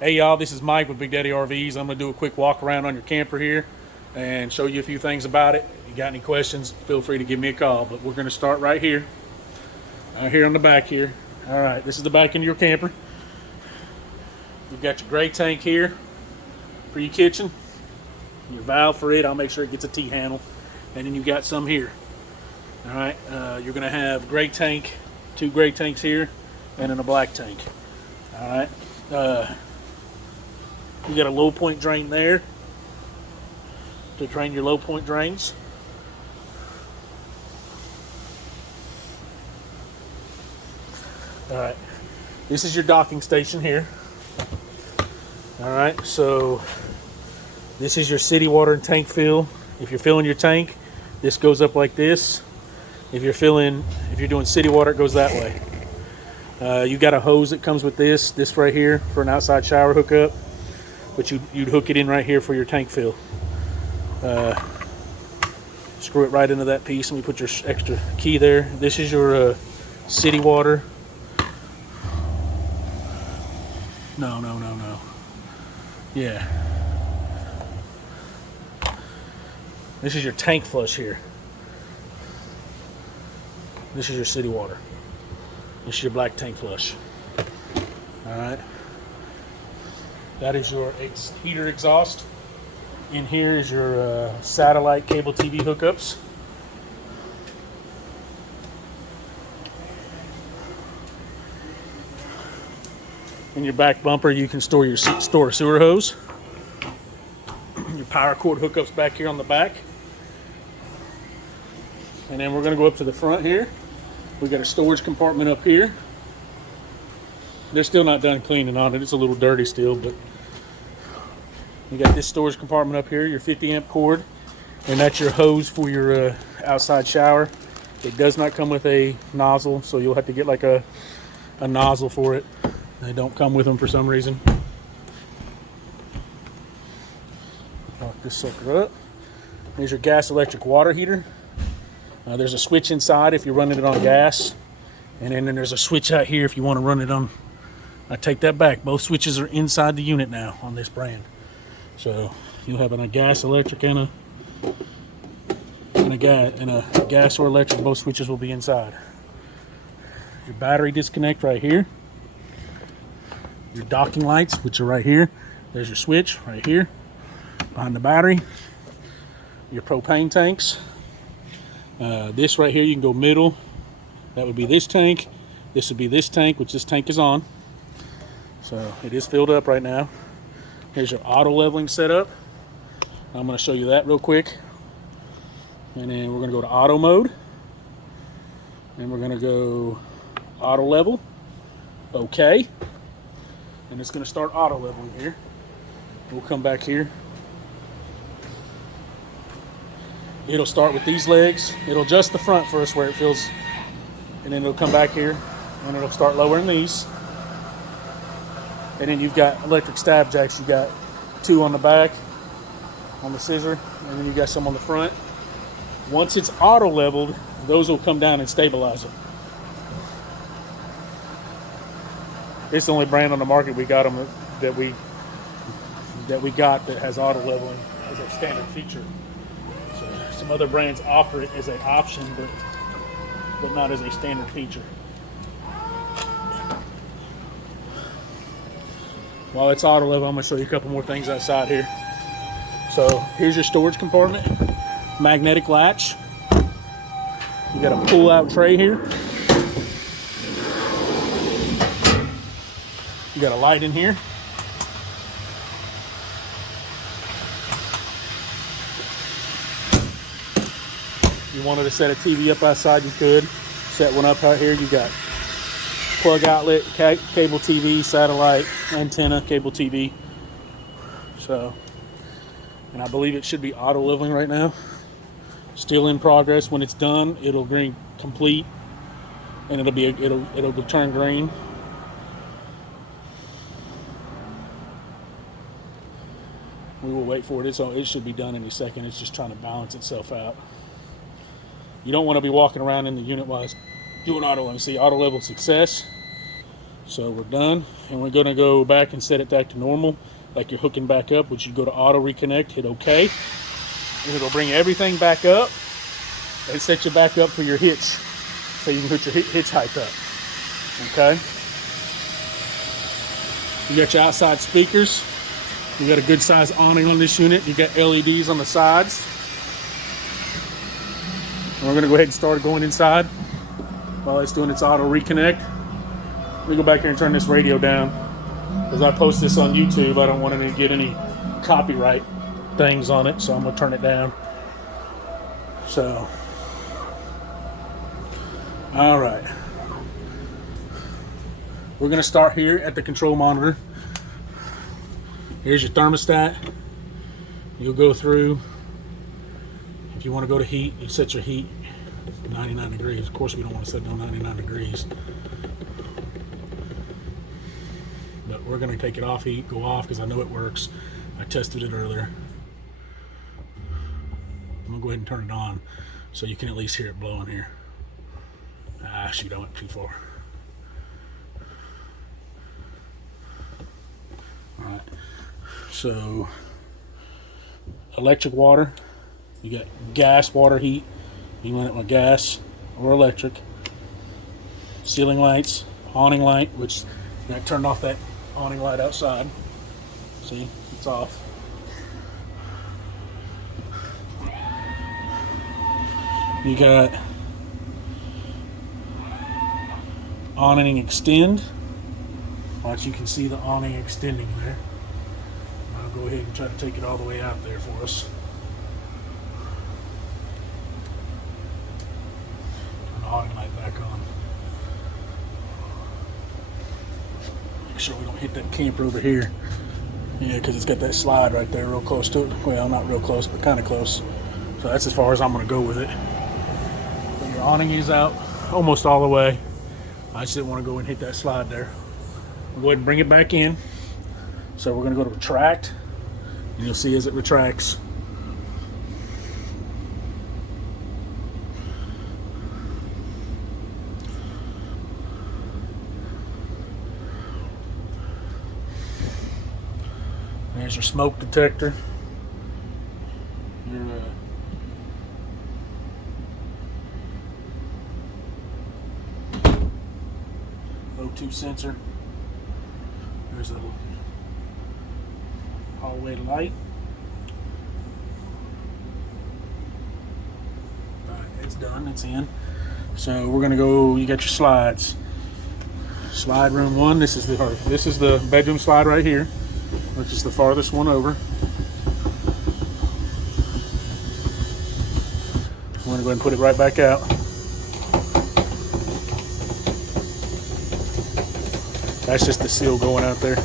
Hey y'all, this is Mike with Big Daddy RVs. I'm going to do a quick walk around on your camper here and show you a few things about it. If you got any questions, feel free to give me a call. But we're going to start right here on the back here. All right, this is the back end of your camper. You've got your gray tank here for your kitchen. Your valve for it, I'll make sure it gets a T-handle. And then you got some here. All right, you're going to have gray tank, 2 gray tanks here, and then a black tank. All right. You got a low point drain there to drain your low point drains. All right, this is your docking station here. All right, so this is your city water and tank fill. If you're filling your tank, this goes up like this. If you're doing city water, it goes that way. You got a hose that comes with this right here for an outside shower hookup, but you'd hook it in right here for your tank fill. Screw it right into that piece, and we put your extra key there. This is your city water. No. Yeah. This is your tank flush here. This is your city water. This is your black tank flush. All right. That is your heater exhaust. In here is your satellite cable TV hookups. In your back bumper, you can store your sewer hose. Your power cord hookups back here on the back. And then we're going to go up to the front here. We got a storage compartment up here. They're still not done cleaning on it. It's a little dirty still, but you got this storage compartment up here, your 50 amp cord, and that's your hose for your outside shower. It does not come with a nozzle, so you'll have to get like a nozzle for it. They don't come with them for some reason. Lock this sucker up. There's your gas, electric, water heater. There's a switch inside if you're running it on gas, and then there's a switch out here if you want to run it on. I take that back. Both switches are inside the unit now on this brand. So you'll have a gas, electric, and a gas or electric. Both switches will be inside. Your battery disconnect right here. Your docking lights, which are right here. There's your switch right here behind the battery. Your propane tanks. This right here, you can go middle. That would be this tank. This would be this tank, which this tank is on. So it is filled up right now. Here's your auto leveling setup. I'm going to show you that real quick. And then we're going to go to auto mode. And we're going to go auto level. Okay. And it's going to start auto leveling here. We'll come back here. It'll start with these legs. It'll adjust the front first where it feels, and then it'll come back here and it'll start lowering these. And then you've got electric stab jacks. You've got 2 on the back on the scissor, and then you got some on the front. Once it's auto leveled, those will come down and stabilize it. It's the only brand on the market we got them that we got that has auto leveling as a standard feature. So some other brands offer it as an option, but not as a standard feature. While it's auto level, I'm going to show you a couple more things outside here. So here's your storage compartment, magnetic latch. You got a pull-out tray here. You got a light in here. If you wanted to set a TV up outside, you could. Set one up out here. You got plug outlet, cable TV, satellite, antenna, cable TV. So, and I believe it should be auto leveling right now. Still in progress. When it's done, it'll green complete, and it'll turn green. We will wait for it. It should be done any second. It's just trying to balance itself out. You don't want to be walking around in the unit while it's doing auto level. See, auto level success. So we're done, and we're gonna go back and set it back to normal, like you're hooking back up, which you go to auto reconnect, hit OK, and it'll bring everything back up and set you back up for your hitch, so you can put your hitch height up. Okay. You got your outside speakers. You got a good size awning on this unit. You got LEDs on the sides. And we're gonna go ahead and start going inside while it's doing its auto reconnect. Let me go back here and turn this radio down, because I post this on YouTube. I don't want to get any copyright things on it, so I'm gonna turn it down. So, all right. We're gonna start here at the control monitor. Here's your thermostat. You'll go through. If you want to go to heat, you set your heat 99 degrees. Of course, we don't want to set it on 99 degrees. But we're going to take it off heat, go off, because I know it works. I tested it earlier. I'm going to go ahead and turn it on so you can at least hear it blowing here. Ah, shoot, I went too far. Alright. So, electric water. You got gas water heat. You want it with gas or electric. Ceiling lights, awning light, which I turned off that awning light outside. See, it's off. You got awning extend. Watch, you can see the awning extending there. I'll go ahead and try to take it all the way out there for us. Turn the awning light back on. Make sure we don't hit that camper over here. Yeah, because it's got that slide right there real close to it. Well, not real close, but kind of close. So that's as far as I'm going to go with it. But your awning is out almost all the way. I just didn't want to go and hit that slide there. We'll go ahead and bring it back in. So we're going to go to retract, and you'll see as it retracts. There's your smoke detector. Your O2 sensor. There's a hallway light. Alright, it's done, it's in. So we're gonna go, you got your slides. Slide room 1, this is the bedroom slide right here, which is the farthest one over. I'm gonna go ahead and put it right back out. That's just the seal going out there.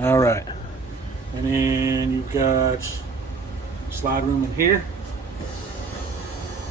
All right, and then you've got slide room in here.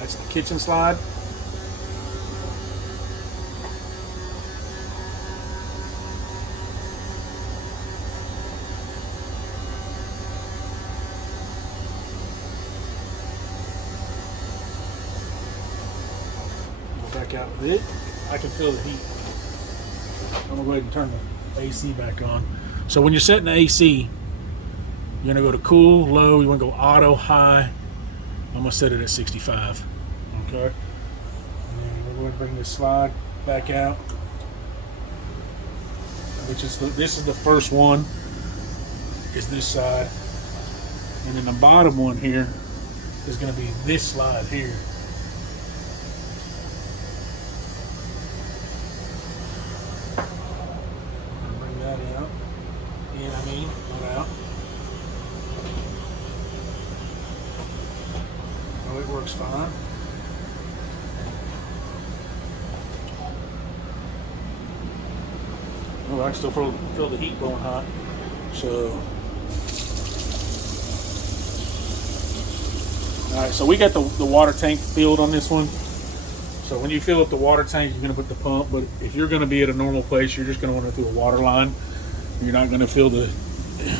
That's the kitchen slide. Go back out with it. I can feel the heat. I'm gonna go ahead and turn the AC back on. So when you're setting the AC, you're gonna go to cool, low, you wanna go auto, high. I'm gonna set it at 65. Okay. And then we're going to bring this slide back out. Which is this is the first one, is this side. And then the bottom one here is gonna be this slide here. Not out. Oh, it works fine. Oh, I can still feel the heat blowing hot. So, all right. So we got the water tank filled on this one. So when you fill up the water tank, you're going to put the pump. But if you're going to be at a normal place, you're just going to run it through a water line. You're not going to fill the.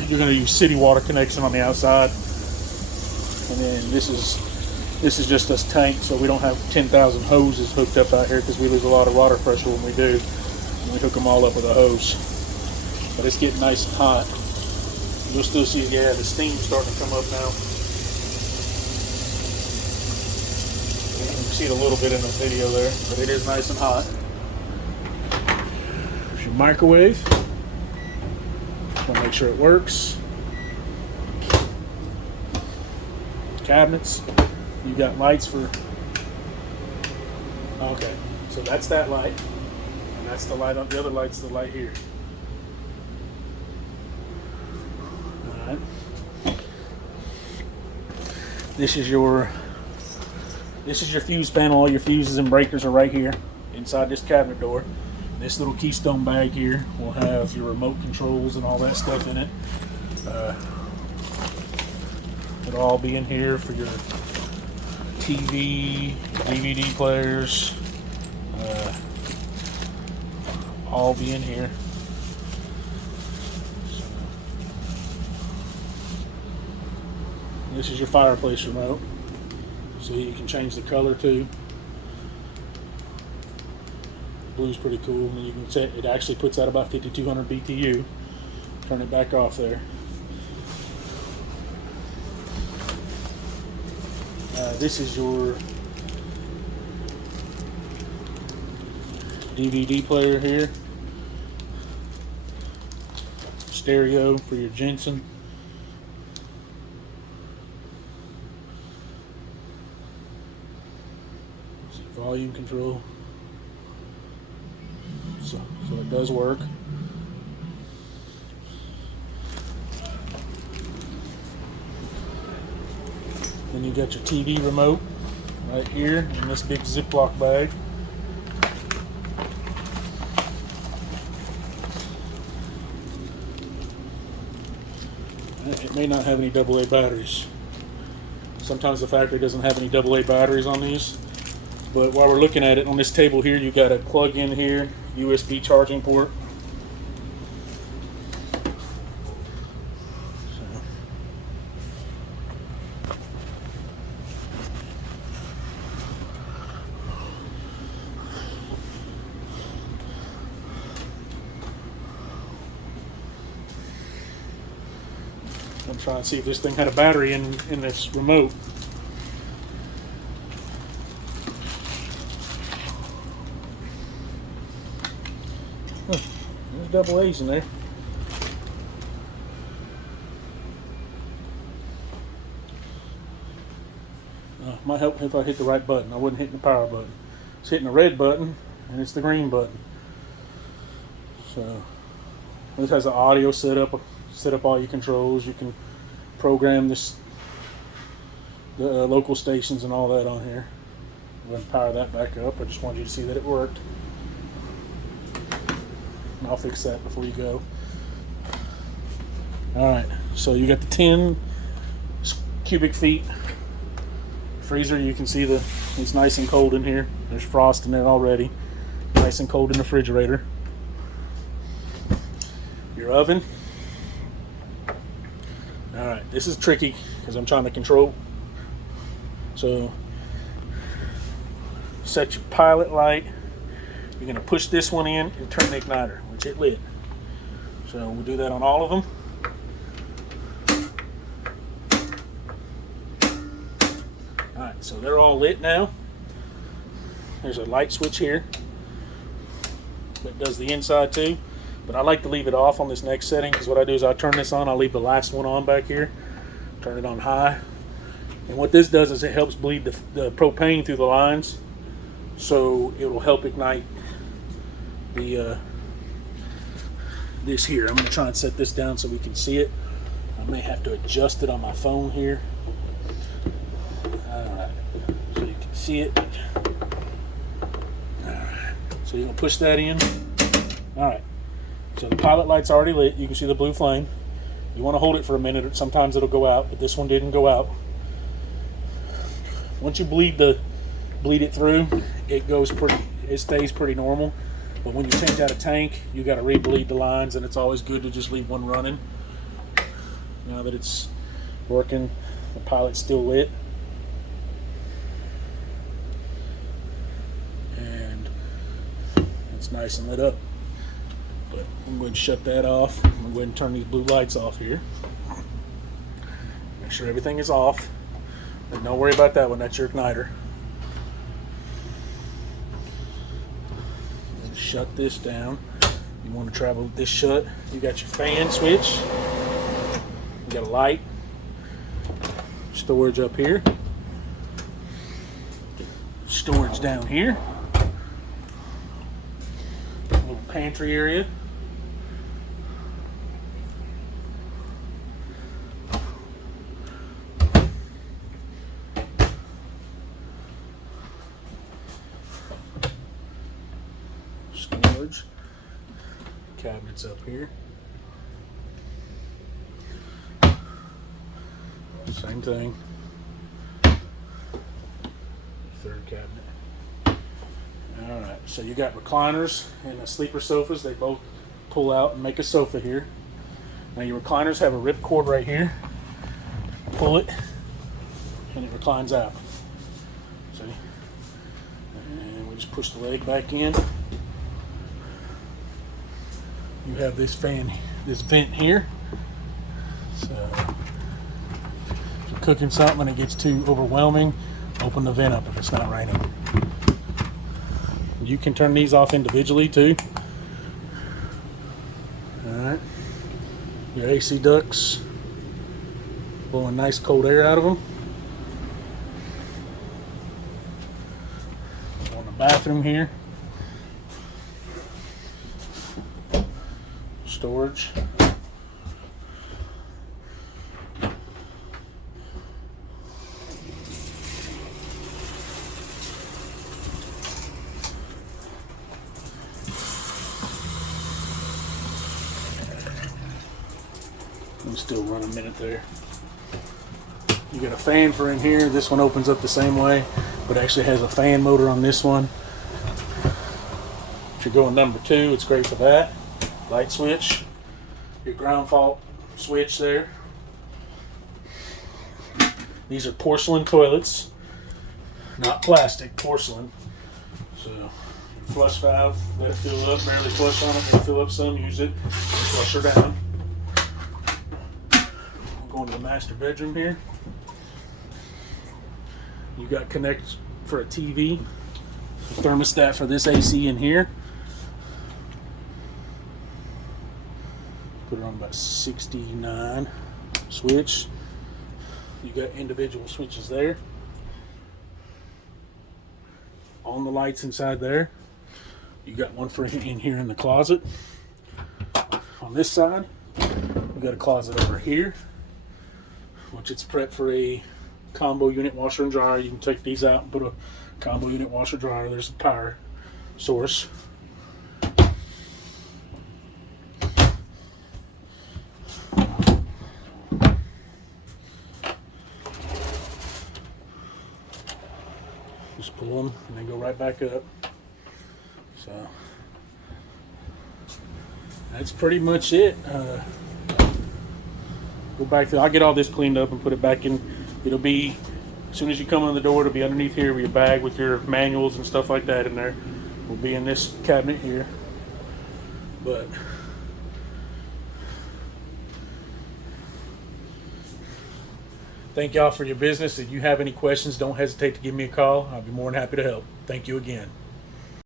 You're going to use city water connection on the outside. And then this is This is just this tank, so we don't have 10,000 hoses hooked up out here because we lose a lot of water pressure when we do. And we hook them all up with a hose. But it's getting nice and hot. You'll still see, yeah, the steam's starting to come up now. You can see it a little bit in the video there, but it is nice and hot. There's your microwave. Want to make sure it works. Cabinets. You got lights for. Okay, so that's that light, and that's the light on the other light's the light here. All right. This is your fuse panel. All your fuses and breakers are right here inside this cabinet door. This little keystone bag here will have your remote controls and all that stuff in it. It'll all be in here for your TV, DVD players, all be in here. So, this is your fireplace remote, so you can change the color too. Blue's pretty cool, and you can set it actually puts out about 5,200 BTU. Turn it back off there. This is your DVD player here. Stereo for your Jensen. Volume control. So it does work. Then you got your TV remote right here in this big Ziploc bag. It may not have any AA batteries. Sometimes the factory doesn't have any AA batteries on these. But while we're looking at it, on this table here, you got a plug in here, USB charging port. I'm trying to see if this thing had a battery in this remote. There's double A's in there. Might help if I hit the right button. I wasn't hitting the power button. It's hitting the red button and it's the green button. So this has the audio set up all your controls. You can program the local stations and all that on here. I'm going to power that back up. I just wanted you to see that it worked. I'll fix that before you go. Alright, so you got the 10 cubic feet freezer. You can see it's nice and cold in here. There's frost in it already. Nice and cold in the refrigerator. Your oven. Alright, this is tricky because I'm trying to control. So set your pilot light. You're going to push this one in and turn the igniter, which it lit. So we'll do that on all of them. Alright, so they're all lit now. There's a light switch here that does the inside too. But I like to leave it off on this next setting because what I do is I turn this on, I'll leave the last one on back here, turn it on high. And what this does is it helps bleed the propane through the lines, so it will help ignite this here. I'm going to try and set this down so we can see it. I may have to adjust it on my phone here. Alright, so you can see it. Alright, so you're going to push that in. Alright. So the pilot light's already lit. You can see the blue flame. You want to hold it for a minute. Sometimes it'll go out, but this one didn't go out. Once you bleed it through, it stays pretty normal. But when you change out a tank, you got to re-bleed the lines, and it's always good to just leave one running. Now that it's working, the pilot's still lit. nice and lit up. But I'm going to shut that off. I'm going to go ahead and turn these blue lights off here. Make sure everything is off. And don't worry about that one, that's your igniter. And shut this down. You want to travel with this shut. You got your fan switch. You got a light. Storage up here. Storage down here. A little pantry area. Storage. Cabinets up here. Same thing. Third cabinet. Alright, so you got recliners and the sleeper sofas. They both pull out and make a sofa here. Now your recliners have a ripcord right here. Pull it and it reclines out. See? And we just push the leg back in. You have this fan, this vent here. So if you're cooking something and it gets too overwhelming, open the vent up if it's not raining. You can turn these off individually too. Alright. Your AC ducts, blowing nice cold air out of them. On the bathroom here. Storage. I'm still running a minute there. You got a fan for in here. This one opens up the same way, but actually has a fan motor on this one. If you're going number 2, it's great for that. Light switch, your ground fault switch there. These are porcelain toilets, not plastic, porcelain. So flush valve, let it fill up, barely flush on it, let it fill up some, use it, flush her down. We're going to the master bedroom here. You got connects for a TV, thermostat for this AC in here. Put it on about 69 switch. You got individual switches there. On the lights inside there. You got one for in here in the closet. On this side, you got a closet over here, which it's prepped for a combo unit washer and dryer. You can take these out and put a combo unit washer dryer. There's a power source. Just pull them and they go right back up. So that's pretty much it. Go back to, I'll get all this cleaned up and put it back in. It'll be, as soon as you come in the door, it'll be underneath here with your bag with your manuals and stuff like that in there. Will be in this cabinet here. But thank y'all for your business. If you have any questions, don't hesitate to give me a call. I'll be more than happy to help. Thank you again.